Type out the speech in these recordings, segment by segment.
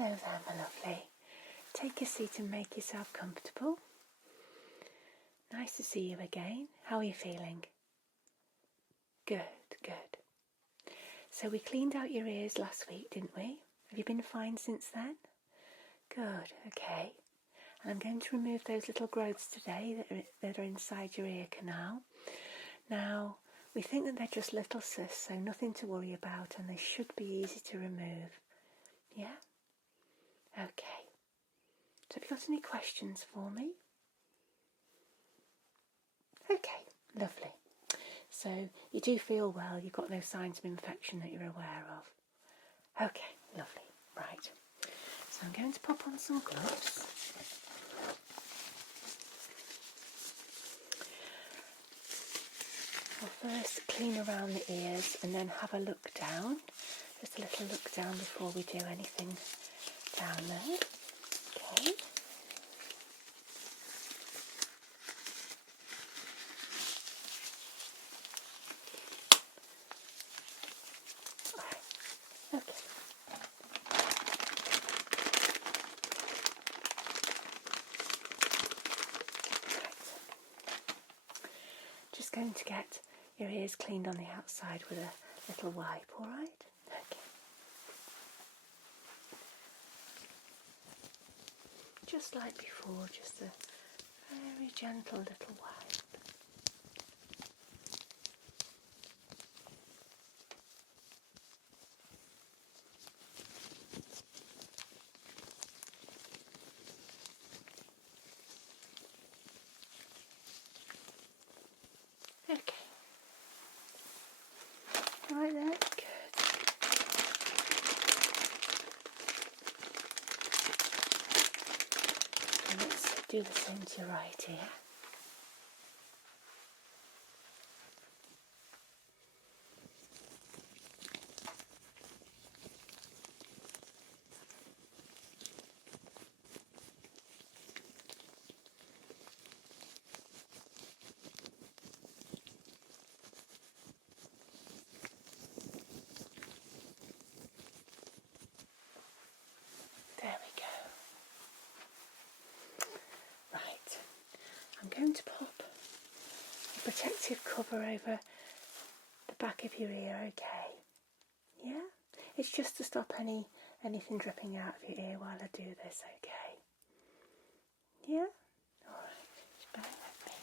Hello there, my lovely. Take a seat and make yourself comfortable. Nice to see you again. How are you feeling? Good, good. So we cleaned out your ears last week, didn't we? Have you been fine since then? Good, okay. And I'm going to remove those little growths today that are inside your ear canal. Now, we think that they're just little cysts, so nothing to worry about, and they should be easy to remove. Yeah? Okay. So have you got any questions for me? Okay, lovely. So you do feel well, you've got no signs of infection that you're aware of. Okay, lovely. Right. So I'm going to pop on some gloves. I'll first clean around the ears and then have a look down. Just a little look down before we do anything down there. Okay. Okay. Right. Just going to get your ears cleaned on the outside with a little wipe, all right? Okay. Just like before, just a very gentle little wipe. Okay. Right there, good. And let's do the same to your right ear. There we go. Right, I'm going to pop a protective cover over the back of your ear, okay? Yeah? It's just to stop anything dripping out of your ear while I do this, okay? Yeah? Alright, just bear with me.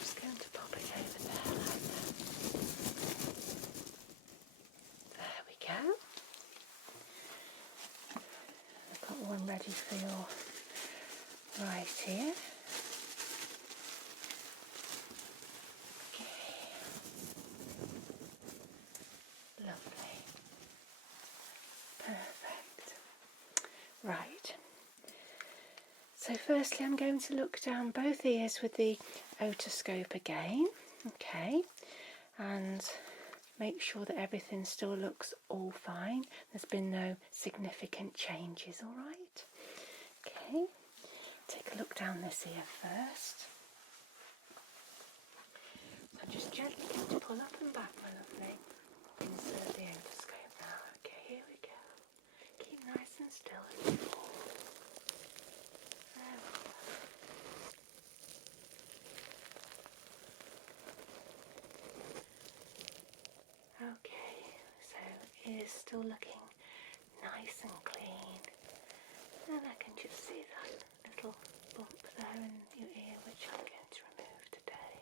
Just going to pop it over there like that. There we go. I've got one ready for your right ear. Okay. Lovely. Perfect. Right. So firstly I'm going to look down both ears with the otoscope again. Okay. And make sure that everything still looks all fine. There's been no significant changes, all right? Okay, take a look down this ear first. So I'm just gently going to pull up and back, my lovely. Insert the otoscope now. Okay, here we go. Keep nice and still as before. There we go. Okay, so ears still looking nice and clean, and I can just see that little bump there in your ear which I'm going to remove today.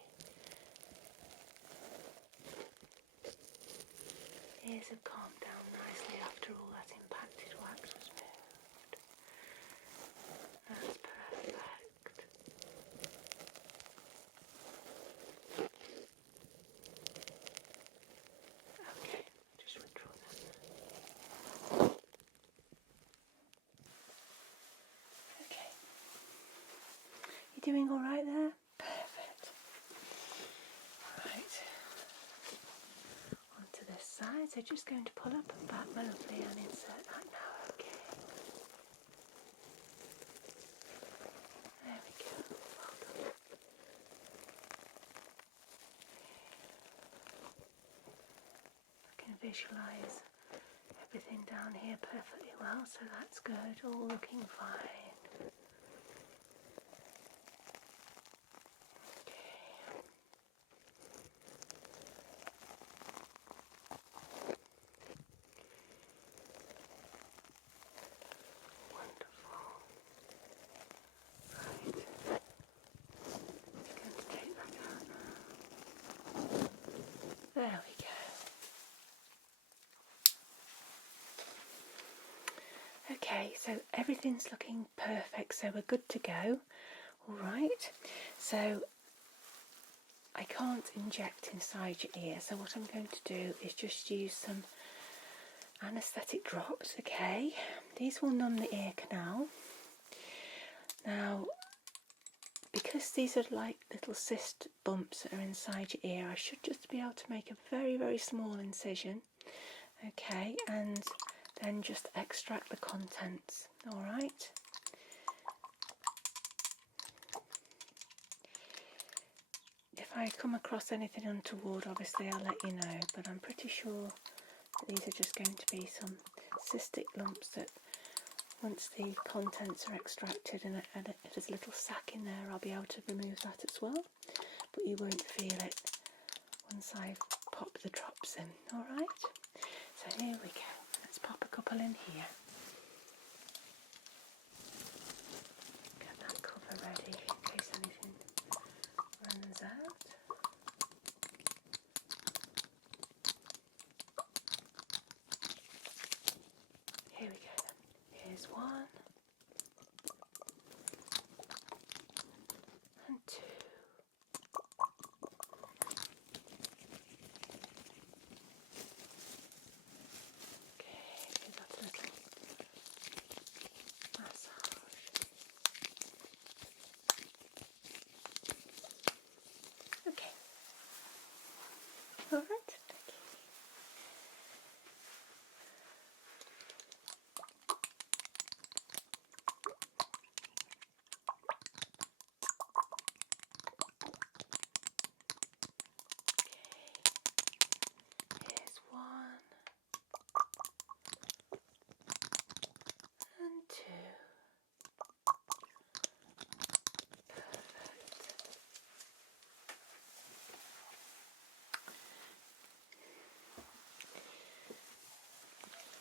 Ears have calmed down nicely after all that impacted wax was moved. That's perfect. Okay, just withdraw that. Okay. You doing all right there? Perfect. Right. Onto this side. So just going to pull up and back, my lovely, and insert that now. Okay. There we go. Well done. I can visualise everything down here perfectly well, so that's good, all looking fine. There we go. Okay, so everything's looking perfect, so we're good to go. Alright, so I can't inject inside your ear, so what I'm going to do is just use some anesthetic drops, okay? These will numb the ear canal. Now, because these are like little cyst bumps that are inside your ear, I should just be able to make a very, very small incision, okay, and then just extract the contents, alright? If I come across anything untoward, obviously I'll let you know, but I'm pretty sure that these are just going to be some cystic lumps that once the contents are extracted and if there's a little sac in there, I'll be able to remove that as well, but you won't feel it once I've popped the drops in, alright? So here we go, let's pop a couple in here. Get that cover ready in case anything runs out. Here we go then. Here's one. And two. Okay, give that a little massage. Okay. Alright. Here's one and two. Perfect.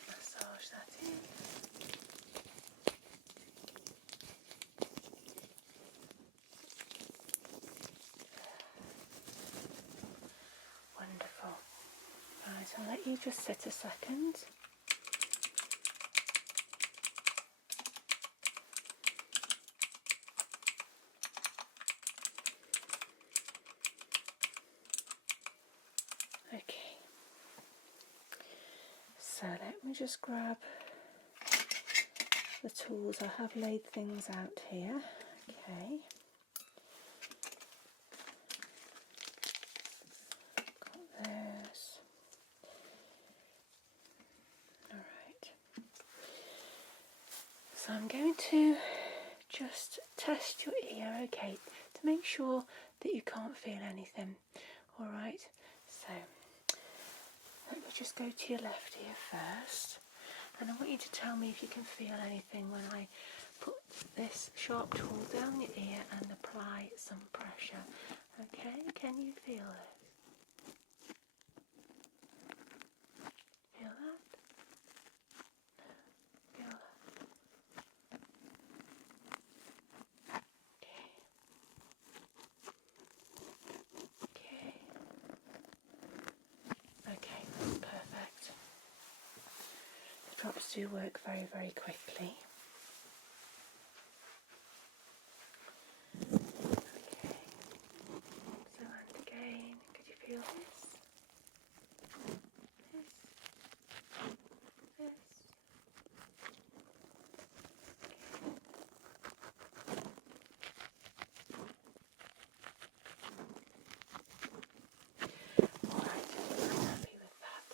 Massage that in. Wonderful. Right, I'll let you just sit a second. Okay. So let me just grab the tools. I have laid things out here. Okay. Got those. Alright. So I'm going to just test your ear, okay, to make sure that you can't feel anything. Alright. So let me just go to your left ear first. And I want you to tell me if you can feel anything when I put this sharp tool down your ear and apply some pressure. Okay, can you feel it? Feel that? Feel that? Okay. Okay, that's perfect. The drops do work very, very quickly. Okay. So and again, could you feel this? This? This? Alright, I'm happy with that.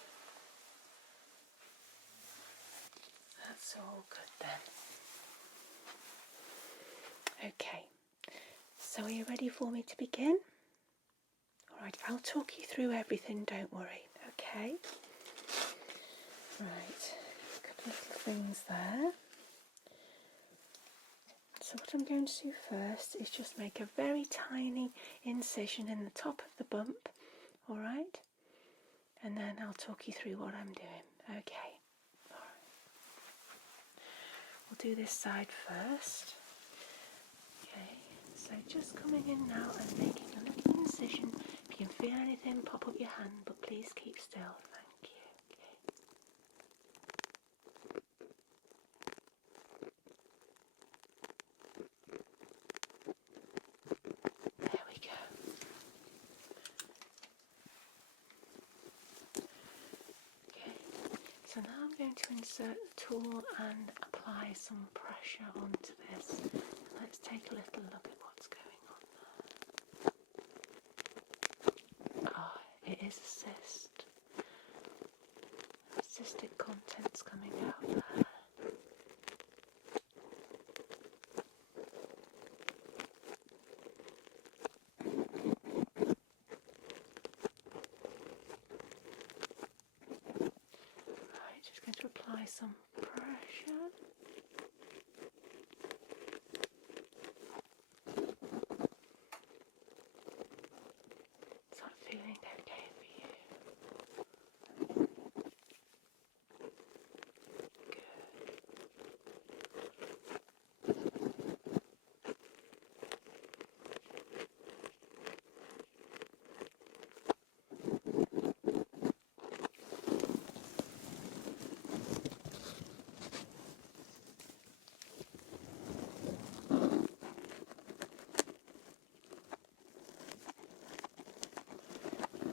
That's all good then. Okay, so are you ready for me to begin? Alright, I'll talk you through everything, don't worry, okay? Right, little things there. So what I'm going to do first is just make a very tiny incision in the top of the bump, alright? And then I'll talk you through what I'm doing. Okay. Alright. We'll do this side first. Okay, so just coming in now and making a little incision. If you can feel anything, pop up your hand, but please keep still. Thank you. Okay. There we go. Okay, so now I'm going to insert the tool and apply some pressure onto this. Let's take a little look at what's going on there. Oh, it is a cyst. Cystic contents coming out there. Right, just going to apply some pressure. Is that feeling okay for you?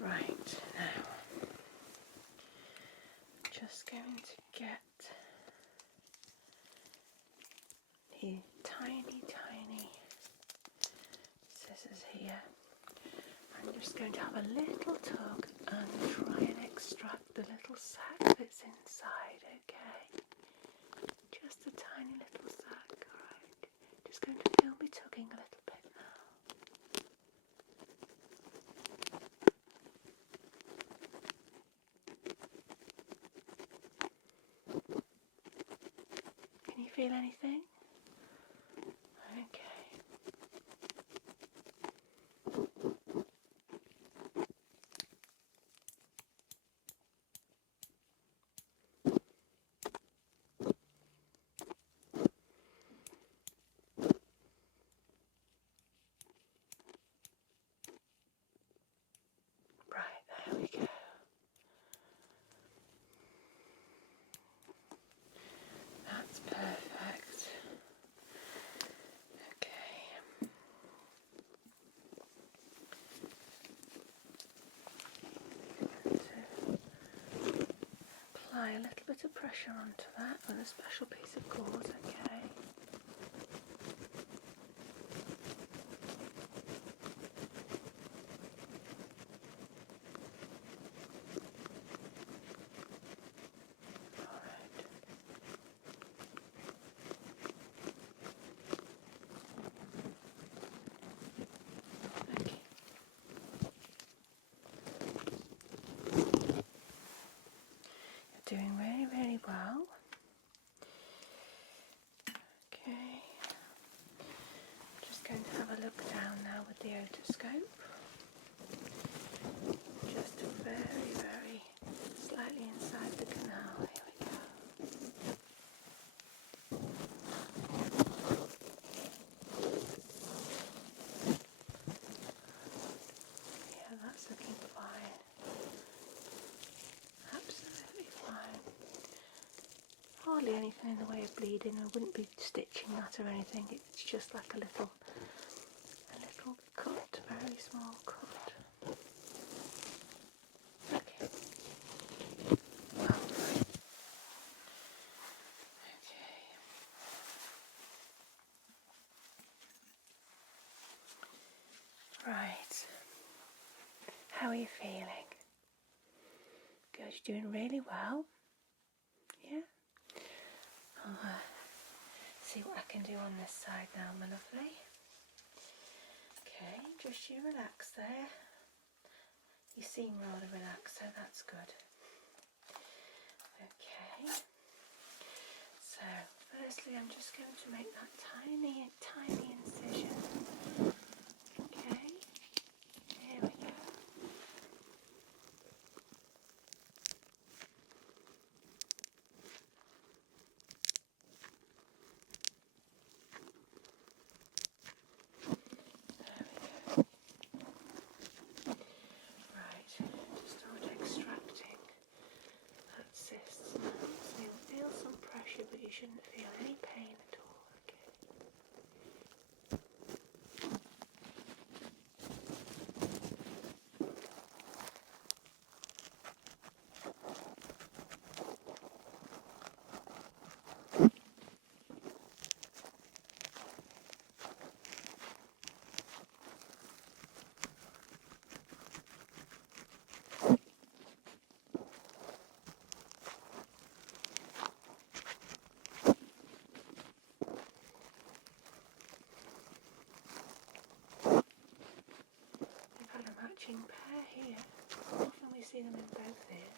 Right, now just going to get the tiny scissors here. I'm just going to have a little tug and try and extract the little sac that's inside, okay? Just a tiny little sac, alright? Just going to feel me tugging a little bit now. Can you feel anything? Okay. Right, there we go. That's perfect. Okay. Apply a little bit of pressure onto that with a special piece of cord, okay? Alright. Okay. You're doing really, really well. Okay. Just going to have a look down now with the otoscope. Just very, very slightly inside the canal. Here we go. Yeah, that's looking fine. Absolutely fine. Hardly anything in the way of bleeding. I wouldn't be stitching that or anything. It's just like a little cut, very small cut. Okay. Well, okay. Right. How are you feeling? Good, you're doing really well. Yeah? I'll see what I can do on this side now, my lovely. Okay, just you relax there. You seem rather relaxed, so that's good. Okay. So, firstly, I'm just going to make that tiny, tiny incision. Okay, here we go. Right, just start extracting that cyst. So you'll feel some pressure, but you shouldn't feel any pain at all. We've had a matching pair here. Often we see them in both here.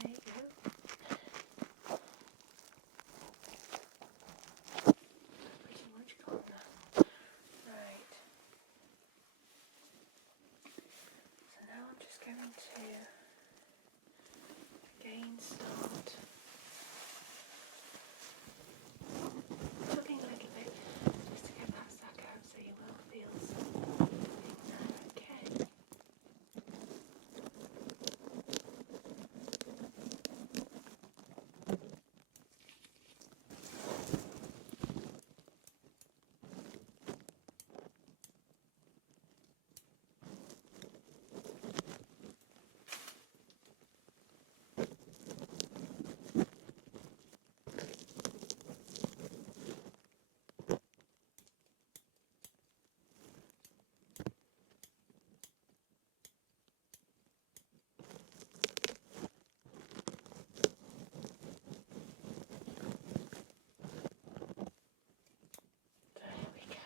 There you go. Pretty much gone now. Right. So now I'm just going to again start tugging a little bit just to get that sac out, so you will feel something there. Okay. There we go.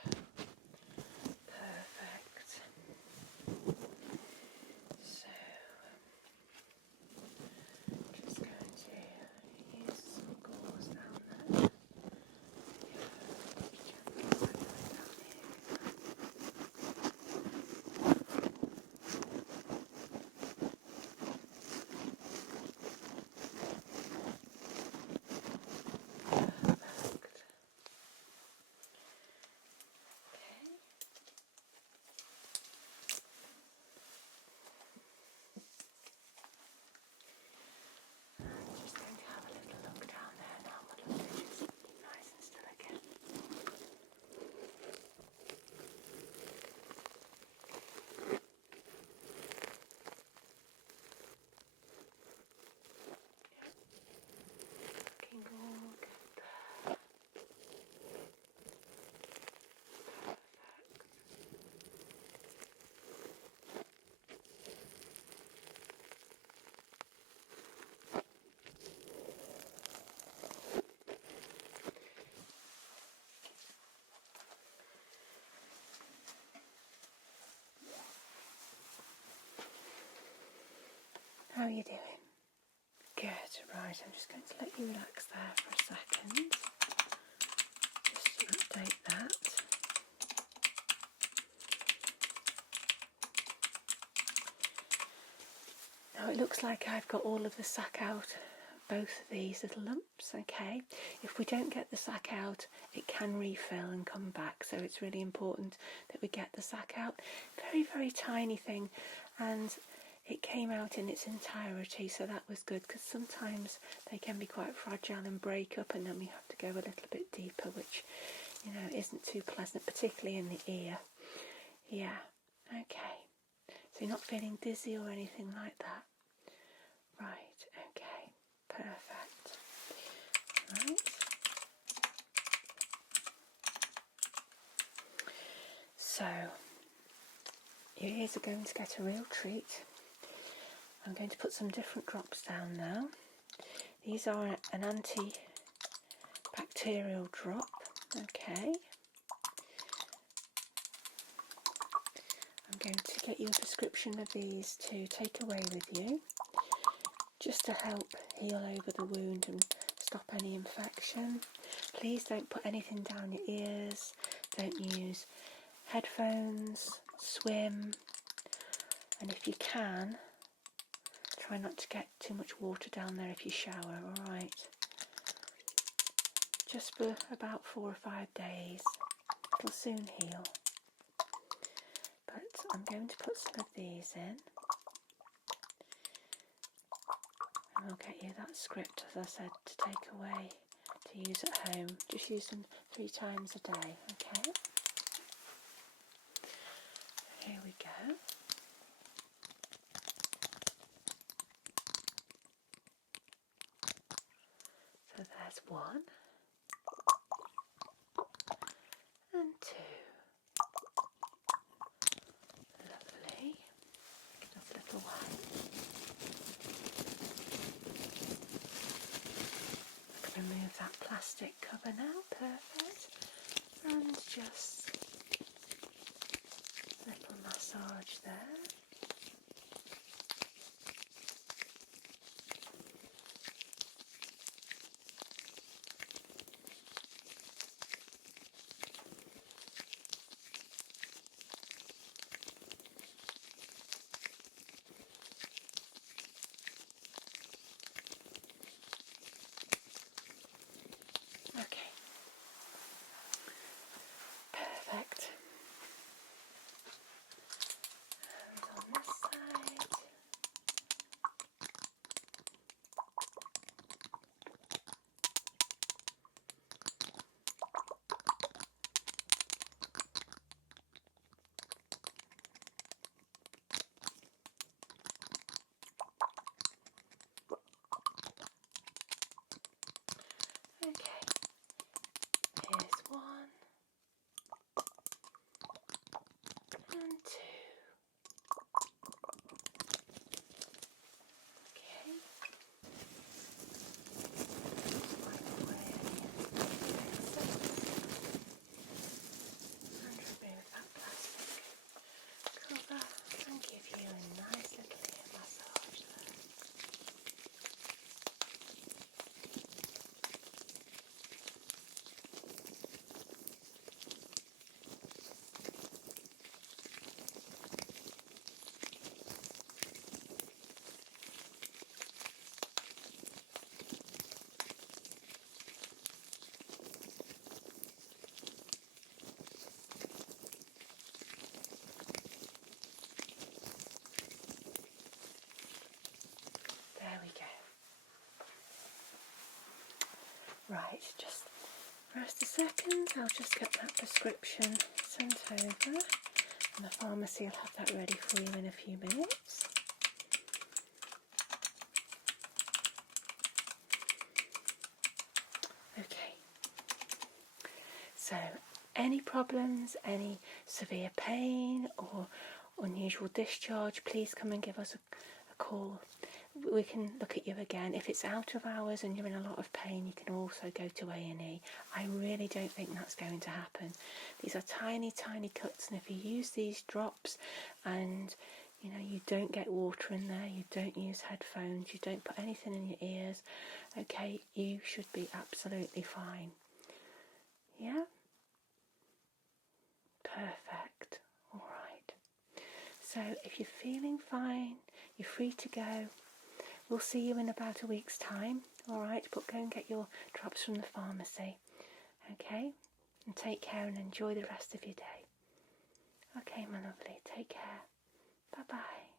Perfect. So, just going to use some gauze down there. Perfect. Okay. I'm just going to have a little look down there now. My luggage is nice and still again. Looking all good there. How are you doing? Good, right, I'm just going to let you relax there for a second. Just to update that. Now it looks like I've got all of the sac out, both of these little lumps, okay. If we don't get the sac out, it can refill and come back, so it's really important that we get the sac out. Very, very tiny thing, and it came out in its entirety, so that was good, because sometimes they can be quite fragile and break up, and then we have to go a little bit deeper, which, you know, isn't too pleasant, particularly in the ear. Yeah, okay. So you're not feeling dizzy or anything like that? Right, okay, perfect. Right. So, your ears are going to get a real treat. I'm going to put some different drops down now. These are an anti-bacterial drop, okay. I'm going to get you a prescription of these to take away with you, just to help heal over the wound and stop any infection. Please don't put anything down your ears. Don't use headphones, swim, and if you can, try not to get too much water down there if you shower, alright? Just for about 4 or 5 days. It'll soon heal. But I'm going to put some of these in. And I'll get you that script, as I said, to take away, to use at home. Just use them 3 times a day, okay? Here we go. So there's 1 and 2. Lovely. Just a little one. I can remove that plastic cover now. Perfect. And just a little massage there. Okay, perfect. And on this side. Okay, here's 1 and 2. Okay. Wipe away any excess and remove that plastic cover and give you a nice little ear massage there. There we go. Right, just rest a second. I'll just get that prescription sent over, and the pharmacy will have that ready for you in a few minutes. Okay, so any problems, any severe pain or unusual discharge, please come and give us a call. We can look at you again. If it's out of hours and you're in a lot of pain, you can also go to A&E. I really don't think that's going to happen. These are tiny, tiny cuts, and if you use these drops and you don't get water in there, you don't use headphones, you don't put anything in your ears, okay, you should be absolutely fine. Yeah? Perfect. All right. So if you're feeling fine, you're free to go. We'll see you in about a week's time, alright, but go and get your drops from the pharmacy, okay? And take care and enjoy the rest of your day. Okay, my lovely, take care. Bye-bye.